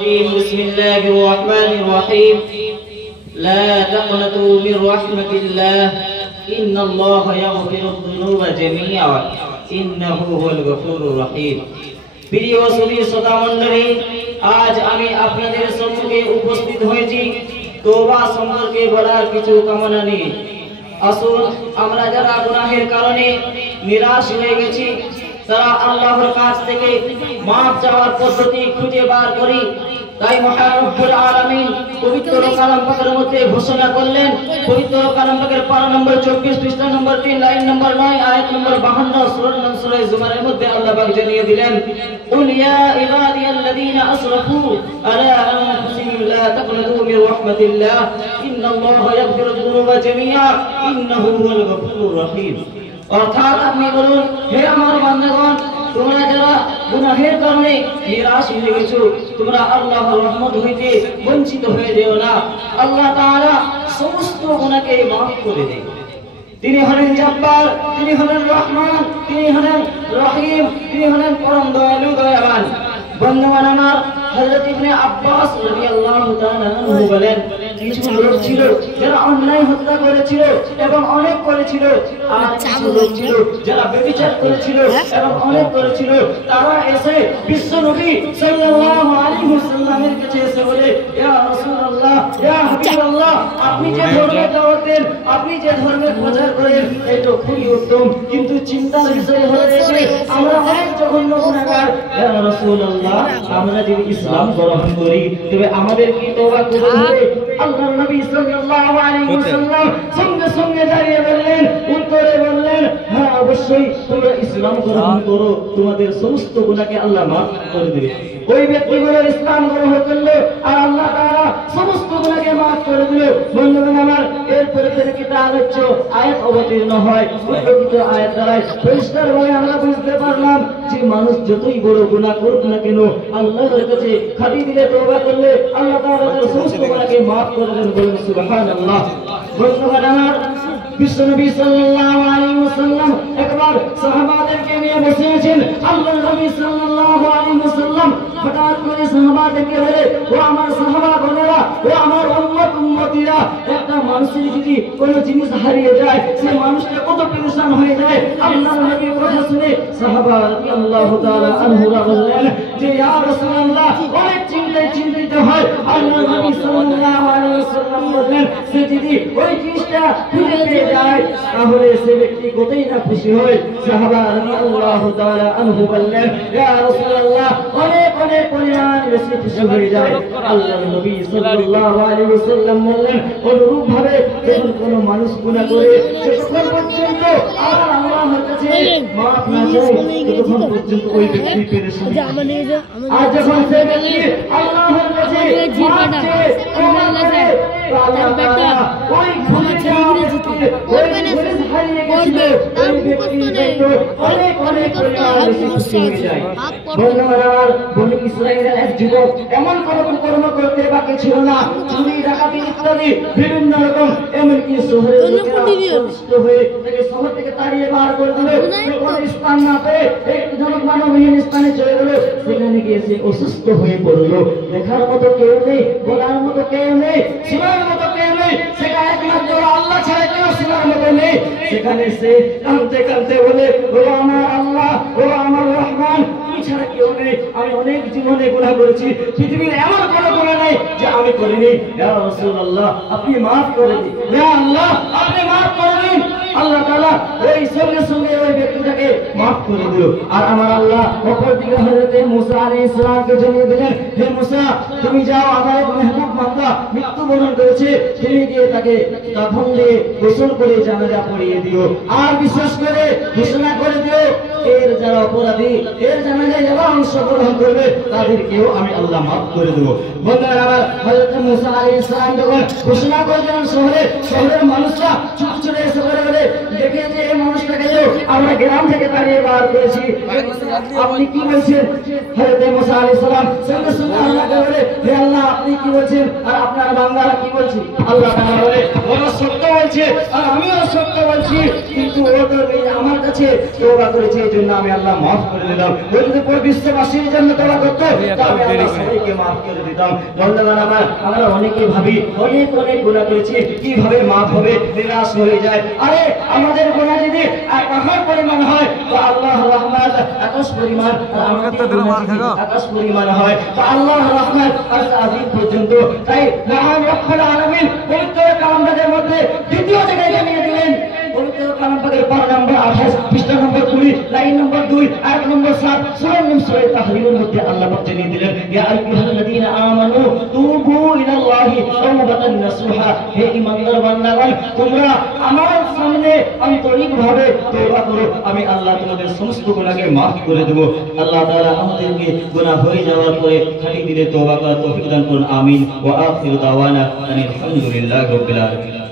بسم الله الرحمن الرحيم لا تقنطوا من رحمة الله إن الله يغفر الذنوب جميعا إنه هو الغفور الرحيم প্রিয় সুধী শ্রোতা মণ্ডলী, আজ আমি আপনাদের সম্মুখে উপস্থিত হয়েছি তওবা সম্পর্কে বলার কিছু কামনা নিয়ে। আসুন আমরা যারা গুনাহের কারণে নিরাশ হয়ে গেছি, তারা আল্লাহর কাছ থেকে মাফ চাওয়ার পদ্ধতি খুঁজে বার করি। তাই মহান রব্বুল আলামিন পবিত্র কালাম পাকের মধ্যে ঘোষণা করলেন, পবিত্র কালাম পাকের পারা নম্বর 24 পৃষ্ঠা নম্বর 3 লাইন নম্বর 9 আয়াত নম্বর 52 সূরা জুমারের মধ্যে আল্লাহ পাক জানিয়ে দিলেন, কুল ইয়া ইবাদিয়াল্লাযীনা আসরাফু আলা আনফুসিহিম লা তাকনাতু মির রাহমাতিল্লাহ ইন্নাল্লাহা ইয়াগফিরুয যুনুবা জামিআ ইন্নাহু হুয়াল গফুরুর রহিম। অর্থাৎ আপনি বলুন, হে আমার বান্দাগণ, তোমরা যারা গুনাহের কারণে নিরাশ হয়ে গেছো, তোমরা আল্লাহর রহমত হইতে বঞ্চিত হয়ে যেও না। আল্লাহ তাআলা সমস্ত গুনাহকে মাফ করে দেন। তিনি হলেন জব্বার, তিনি হলেন রহমান, তিনি হলেন রহিম, তিনি হলেন পরম দয়ালু দয়াবান। বন্ধুগণ আমার, হযরত ইবনে আব্বাস রাদিয়াল্লাহু তাআলা আনহু বলেন, কিছু লোক ছিল যারা অন্যায় হত্যা করেছিল এবং অনেক করেছিল, আর কিছু লোক ছিল যারা ব্যভিচার করেছিল এবং অনেক করেছিল। তারা এসে বিশ্ব নবী সাল্লাল্লাহু আলাইহি ওয়াসাল্লামের কাছে এসে বলে, ইয়া রাসূলুল্লাহ, ইয়া হাবিবাল্লাহ, আপনি যে ধর্মের দাওয়াত দেন, আপনি যে ধর্মের প্রচার করেন, এটা খুবই উত্তম, কিন্তু চিন্তার বিষয় হলো যে আমরা অনেক জঘন্য গুনাহগার। ইয়া রাসূলুল্লাহ, আমরা যদি ইসলাম গ্রহণ করি তবে আমাদের কি তওবা কবুল হবে? আল্লাহর নবী সাল্লাল্লাহু আলাইহি ওয়াসাল্লাম সঙ্গে সঙ্গে দাঁড়িয়ে বললেন, উত্তরে বললেন, হ্যাঁ অবশ্যই তোমরা ইসলাম গ্রহণ করো, তোমাদের সমস্ত গুনাহকে আল্লাহ মাফ করে দেবে। ওই ব্যক্তিগুলো ইসলাম গ্রহণ করলো আর আল্লাহ তাআলা সমস্ত গুনাহকে মাফ করে দিল। বন্ধুগণ আমার, এরপরে থেকে আলোচ্য আয়াত অবতীর্ণ হয়। উল্লেখিত আয়াত দ্বারা পরিষ্কারভাবে আমরা বুঝতে পারলাম যে মানুষ যতই বড় গুনাহ করুক না কেন, আল্লাহর কাছে খাঁটি দিলে তওবা করলে আল্লাহ তাআলা তার সমস্ত গুনাহকে মাফ করে দেন। বলুন সুবহানাল্লাহ। বন্ধুগণ আমার, বিশ্বনবী সাল্লাল্লাহু আলাইহি ওয়াসাল্লাম একবার সাহাবাদেরকে নিয়ে বসে আছেন। আল্লাহর নবী সাল্লাল্লাহু আলাইহি ওয়াসাল্লাম হঠাৎ করে সাহাবাদেরকে বলে, ও আমার সাহাবাগণেরা, ও আমার উম্মতিরা, একটা মানুষের যদি কোনো জিনিস হারিয়ে যায়, সে মানুষটা কত পেরেশান হয়ে যায়। আল্লাহর নবীর কথা শুনে সাহাবা রাদিয়াল্লাহু তাআলা আনহুরা বললেন যে, ইয়া রাসূলুল্লাহ, অনেক চিন্তিত হয়। আল্লাহর নবী সাল্লাল্লাহু আলাইহি ওয়াসাল্লাম বললেন, সে যদি ওই জিনিসটা খুঁজে পেয়ে যায় তাহলে সে ব্যক্তি কতই না খুশি হয়। সাহাবা রাদিয়াল্লাহু তাআলা আনহু বললেন, ইয়া রাসূলুল্লাহ, অনেক পরিমাণ বেশি খুশি হয়ে যায়। আল্লাহর নবী সাল্লাল্লাহু আলাইহি ওয়াসাল্লাম বললেন, অনুরূপ ভাবে যখন কোনো মানুষ গুনাহ করে যতক্ষণ পর্যন্ত আল্লাহর কাছে মাফ না চায় ততক্ষণ পর্যন্ত ওই ব্যক্তি পেরেশান। আর যখন সে ব্যক্তি আল্লাহর কাছে মাফ চায়, তার বেটা ওই গুনাহ ছেড়ে দিতে ওই গুনাহ হারিয়ে গেছে, ওই ব্যক্তির জন্য অনেক পরিমাণ বেশি খুশি হয়ে যায়। বনি ইসরাঈলের এক যুবক এমন কোনো কর্ম করতে বাকি ছিল না, চুরি ডাকাতি ইত্যাদি বিভিন্ন রকম, এমনকি শহরের লোকেরা অতিষ্ঠ হয়ে তাকে শহর থেকে তাড়িয়ে বার করে দিল। কোনো স্থান না পেয়ে একটু জনমানবহীন স্থানে চলে গেল। সেখানে গিয়ে সে অসুস্থ হয়ে পড়ল। দেখার মতো কেউ নেই, বলার মতো কেউ নেই, শোনার মতো কেউ নেই, সেখানে একমাত্র আল্লাহ ছাড়া কেউ শোনার মতো নেই। সেখানে সে কাঁদতে বলে, ও আমার আল্লাহ, ও আমার রহমান, তুমি ছাড়া কেউ নেই। আমি অনেক জীবনে গুনাহ করেছি, পৃথিবীর এমন কোনো গুনাহ নেই যে আমি করিনি। ইয়া রাসূলুল্লাহ, আপনি মাফ করে দিন। ইয়া আল্লাহ, আপনি মাফ করে দিন। আল্লাহ তাআলা ওই সঙ্গে সঙ্গে ওই ব্যক্তিটাকে মাফ করে দিল। আর আমার আল্লাহ অপরদিকে হযরত মুসা আলাইহিস সালামকে জানিয়ে দিলেন, হে মুসা, তুমি যাও, আমার এক মেহবুব বান্দা মৃত্যুবরণ করেছে, তুমি গিয়ে তাকে কাফন দিয়ে গোসল করে জানাজা পড়িয়ে দিও। আর বিশেষ করে ঘোষণা করে দিও, এর যারা অপরাধী, এর জানাজায় যারা অংশগ্রহণ করবে তাদেরকেও আমি আল্লাহ মাফ করে দেবো। বন্ধুরা আমার, হযরত মুসা আলাইহিস সালাম যখন ঘোষণা করে দিলেন শহরের মানুষরা ছুটে এসে বলে, দেখে যে এই মানুষটাকে তো আমরা গ্রাম থেকে তাড়িয়ে বার করেছি, আপনি কি বলছেন? হযরত মুসা আলাইহিস সালাম সঙ্গে সঙ্গে আল্লাহকে বলে, হে আল্লাহ, আপনি কি বলছেন আর আপনার বান্দারা কি বলছে? আল্লাহ তাআলা বলে ওরা সত্য বলছে আর আমিও সত্য বলছি, কিন্তু ও তো আমার কাছে তওবা করেছে, এই জন্য আমি আল্লাহ মাফ করে দিলাম। ও যদি পুরো বিশ্ববাসীর জন্য তওবা করতো তাহলে আল্লাহ সবাইকে মাফ করে দিতাম। বন্ধুগণ আমার, আমরা অনেকে ভাবি অনেক গুনাহ করেছি, কিভাবে মাফ হবে, নিরাশ হয়ে যায়। আরে আমাদের গুনাহ যদি পাহাড় পরিমাণ হয় তো আল্লাহর রহমত আকাশ পরিমাণ, আকাশ পরিমাণ হয় তো আল্লাহর রহমত আযীম পর্যন্ত। তাই মহান রব্বুল আলামিন পবিত্র কালামের মধ্যে দ্বিতীয় জায়গায় জানিয়ে দিলেন, পবিত্র কালাম পাকের 5 নম্বর 28 পৃষ্ঠা নম্বর 20 লাইন নম্বর 2 আয়াত নম্বর 7 সূরা তাহরিমের মধ্যে আল্লাহ পাক জানিয়ে দিলেন, ইয়া আইয়ুহাল্লাযীনা আমানু তুবু ইলাল্লাহি তাওবাতান নাসুহা। হে ঈমানদার বান্দাগণ, তোমরা আমার সামনে আন্তরিকভাবে তওবা করো, আমি আল্লাহ তোমাদের সমস্ত গুনাহকে মাফ করে দেব। আল্লাহ তাআলা আমাদেরকে গুনাহ হয়ে যাওয়ার পরে খাঁটি দিলে তওবা করার তৌফিক দান করুন। আমিন। ওয়া আখিরু দাওয়ানা আনিল হামদুলিল্লাহি রাব্বিল আলামিন।